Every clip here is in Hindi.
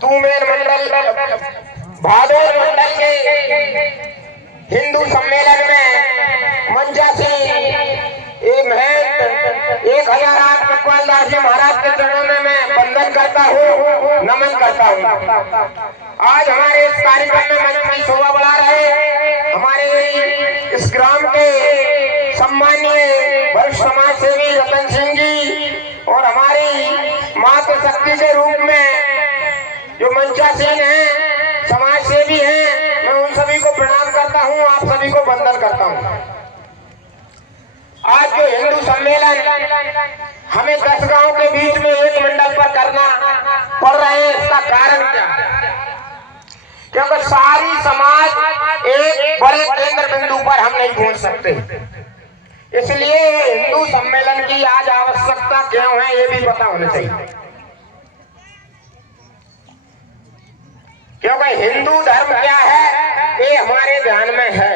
तूमेर मंडल भादोर मंडल के हिंदू सम्मेलन में मंचासी एक महंत 1008 कृपाल दास जी महाराज के चरणों में मैं वंदन करता हूँ, नमन करता हूँ। आज हमारे इस कार्यक्रम में मंच की शोभा बढ़ा रहे हमारे इस ग्राम के सम्मानीय वरिष्ठ समाज सेवी रतन सिंह जी और हमारी मातृ शक्ति के रूप में जो मंचासीन हैं, समाज सेवी हैं, मैं उन सभी को प्रणाम करता हूं, आप सभी को वंदन करता हूं। आज जो हिंदू सम्मेलन हमें 10 गांव के बीच में एक मंडल पर करना पड़ रहा है, इसका कारण क्या है? क्योंकि सारी समाज एक बड़े केंद्र बिंदु पर हम नहीं पहुंच सकते, इसलिए हिंदू सम्मेलन की आज आवश्यकता क्यों है ये भी पता होना चाहिए। क्योंकि हिंदू धर्म क्या है ये हमारे ध्यान में है।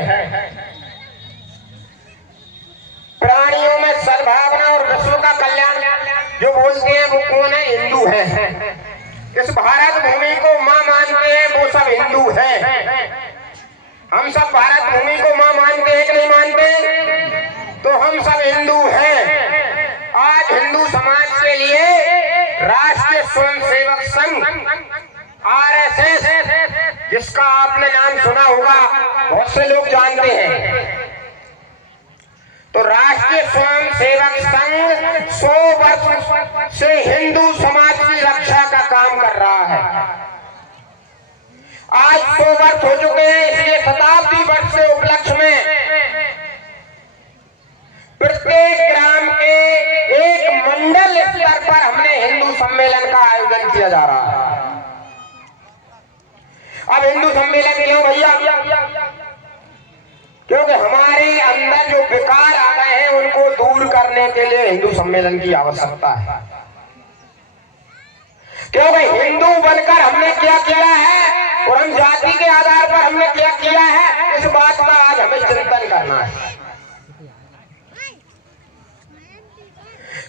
प्राणियों में सद्भावना और विश्व का कल्याण जो बोलते हैं वो कौन है? हिंदू है। इस भारत भूमि को मां मानते हैं वो सब हिंदू है। हम सब भारत भूमि को मां मानते हैं कि नहीं मानते? तो हम सब हिंदू हैं। आज हिंदू समाज के लिए राष्ट्रीय स्वयंसेवक संघ RSS, जिसका आपने नाम सुना होगा, बहुत से लोग जानते हैं, तो राष्ट्रीय स्वयंसेवक संघ 100 वर्ष से हिंदू समाज की रक्षा का काम कर रहा है। आज 100 वर्ष हो चुके हैं, इसलिए शताब्दी वर्ष के उपलक्ष्य में प्रत्येक ग्राम के एक मंडल स्तर पर हमने हिंदू सम्मेलन का आयोजन किया जा रहा है। अब हिंदू सम्मेलन क्यों भैया? क्योंकि हमारे अंदर जो विकार आ गए हैं उनको दूर करने के लिए हिंदू सम्मेलन की आवश्यकता है। क्योंकि हिंदू बनकर हमने क्या किया है और हम जाति के आधार पर हमने क्या किया है, इस बात का आज हमें चिंतन करना है।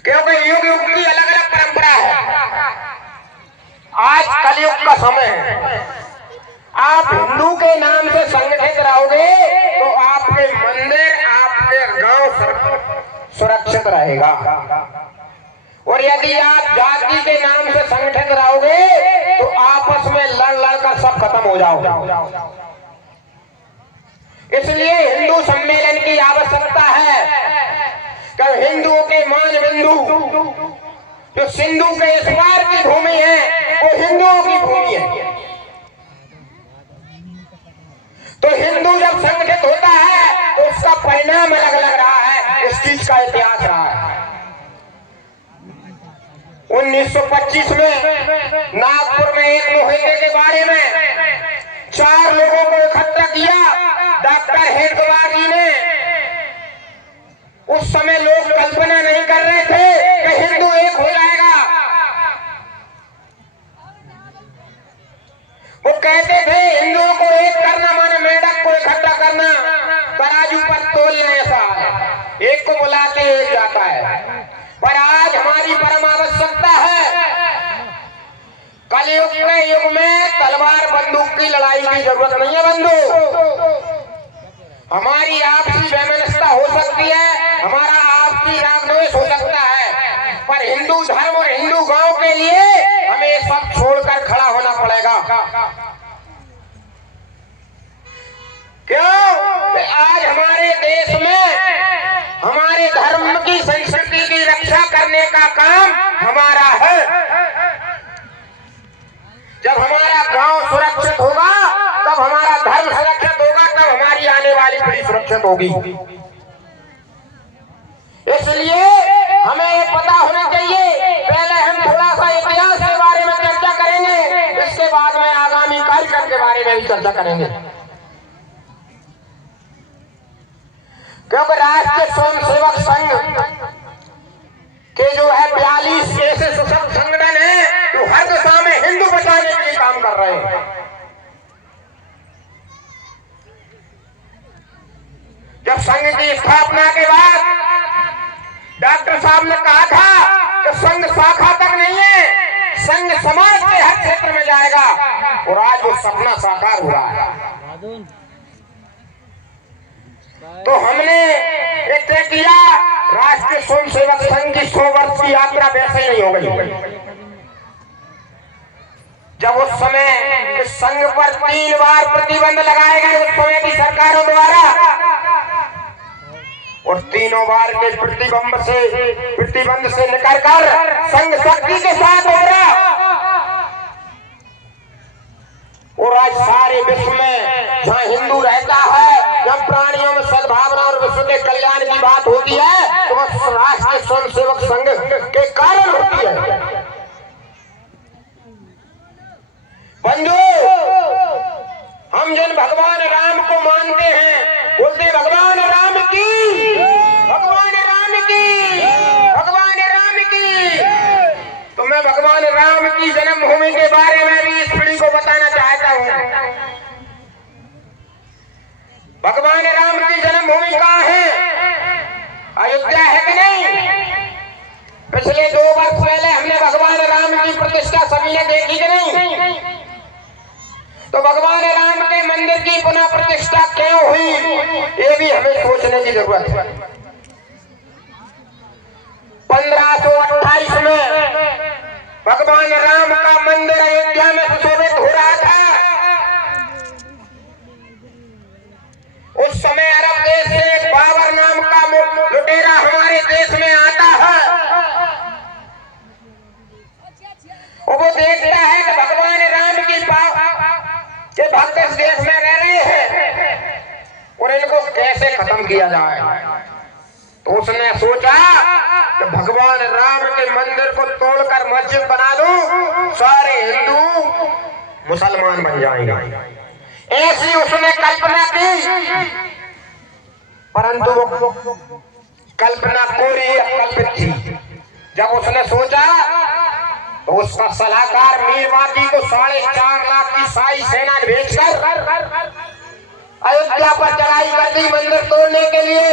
क्योंकि युग युग की अलग अलग परंपरा है। आज कलयुग का समय है। आप हिंदू के नाम से संगठित रहोगे तो आपके मंदिर, आपके गांव सुरक्षित रहेगा, और यदि आप जाति के नाम से संगठित रहोगे तो आपस में लड़ लड़कर सब खत्म हो जाओगे। इसलिए हिंदू सम्मेलन की आवश्यकता है कि हिंदुओं के मान बिंदु जो सिंधु के इस पार की भूमि है वो हिंदुओं की भूमि है। तो हिंदू जब संगठित होता है तो उसका परिणाम अलग लग रहा है। इस चीज का इतिहास रहा है। 1925 में नागपुर में एक मुहिदे के बारे में 4 लोगों को इकट्ठा किया डॉक्टर हेडगेवार जी ने। उस समय लोग कल्पना नहीं कर रहे थे कि हिंदू एक हो जाएगा। वो कहते थे हिंदुओं को एक करना माने मेंढक को इकट्ठा करना, तराजू पर तोलना ऐसा है। एक को बुलाते एक जाता है। पर आज हमारी परम आवश्यकता है, कलयुग के युग में तलवार बंदूक की लड़ाई की जरूरत नहीं है बंधु। हमारी आपसी वैमनस्यता हो सकती है, हमारा आपसी राग द्वेष हो सकता है, पर हिंदू धर्म और हिंदू गांव के लिए हमें सब छोड़कर खड़ा होना पड़ेगा। क्यों? आज हमारे देश में हमारे धर्म की संस्कृति की रक्षा करने का काम हमारा है। जब हमारा गांव सुरक्षित होगा तब हमारा धर्म सुरक्षित होगा, तब हमारी आने वाली पीढ़ी सुरक्षित होगी। इसलिए हमें पता होना चाहिए। पहले हम थोड़ा सा इतिहास के बारे में चर्चा करेंगे, इसके बाद में आगामी कार्यक्रम के बारे में भी चर्चा करेंगे। क्योंकि राष्ट्रीय स्वयंसेवक संघ के जो है 42 ऐसे सशक्त संगठन है जो हर दिशा में हिंदू बचाने के लिए काम कर रहे हैं। जब संघ की स्थापना के बाद डॉक्टर साहब ने कहा था कि संघ शाखा तक नहीं है, संघ समाज के हर क्षेत्र में जाएगा। सपना साकार हुआ है। तो हमने एक तय किया, राष्ट्रीय स्वयंसेवक संघ की 100 वर्ष की यात्रा वैसे ही नहीं हो गई। जब उस समय इस संघ पर 3 बार प्रतिबंध लगाए गए उस समय की सरकारों द्वारा, और तीनों बार के प्रतिबंध से निकलकर संघ शक्ति के साथ हो रहा, और आज सारे विश्व में जहाँ हिंदू रहता है, जब प्राणियों में सद्भावना और विश्व के कल्याण की बात होती है, तो वह राष्ट्रीय स्वयंसेवक संघ के कारण होती है। बंधु, हम जिन भगवान राम को मानते हैं, बोलते भगवान राम की, भगवान राम की, भगवान राम की। तो मैं भगवान राम की जन्मभूमि के बारे में भी इस पीढ़ी को बताना चाहता हूँ। भगवान राम की जन्मभूमि कहाँ है? अयोध्या है कि नहीं? पिछले 2 वर्ष पहले हमने भगवान राम की प्रतिष्ठा सभी ने देखी कि नहीं? तो भगवान राम के मंदिर की पुनः प्रतिष्ठा क्यों हुई, ये भी हमें सोचने की जरूरत है। 1528 में भगवान राम का मंदिर अयोध्या में सुशोभित हो रहा था। उस समय अरब देश से बाबर नाम का लुटेरा हमारे देश में आता है, और वो देखता है कि भगवान राम की के भक्त इस देश में रह रहे हैं और इनको कैसे खत्म किया जाए। तो उसने सोचा कि भगवान राम के मंदिर को तोड़कर मस्जिद बना दूं, सारे हिंदू मुसलमान बन जाएंगे। ऐसी उसने कल्पना की, परंतु वो कल्पना कोरी कल्पित थी। जब उसने सोचा तो उसका सलाहकार मीरवाकी को 4.5 लाख की शाही सेना भेजकर अयोध्या पर चढ़ाई कर दी मंदिर तोड़ने के लिए।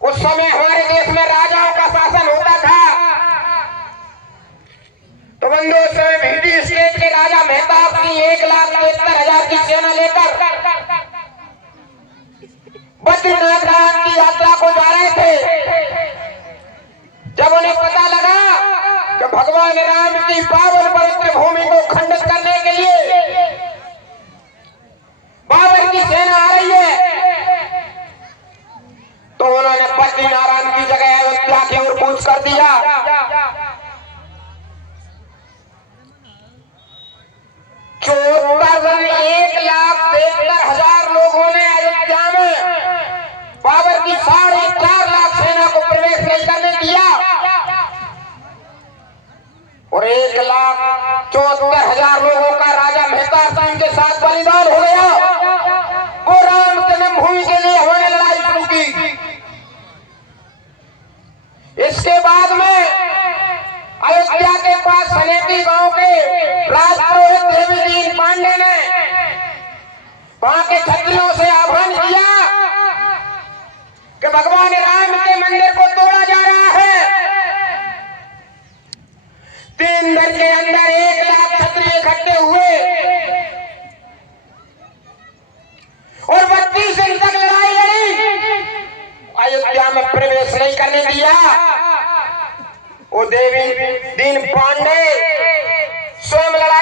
उस समय हमारे देश में राजाओं का शासन होता था। तो बंधु, उस समय भीटी स्टेट के राजा मेहताब सिंह 1,73,000 की सेना लेकर बद्रीनाथ धाम की यात्रा को जा रहे थे। जब उन्हें पता लगा कि भगवान राम की पावन पवित्र भूमि को खंडित करने के लिए बाबर की सेना आ रही है, तो उन्होंने बद्रीनारायण की जगह अयोध्या की ओर कूच कर दिया। 1,73,000 लोगों ने अयोध्या में बाबर की 4.5 लाख सेना को प्रवेश नहीं करने दिया, और 1,74,000 लोगों का राजा मेहताब सिंह के साथ बलिदान हो गया। वो राम जन्मभूमि के लिए उन्होंने लड़ाई शुरू की। इसके बाद में अयोध्या के पास सनेती गांव के राजपुरोहित देवीदीन पांडे ने वहां के क्षत्रियों से आह्वान किया कि भगवान राम के मंदिर को तोड़ा जा रहा है। 3 दिन के अंदर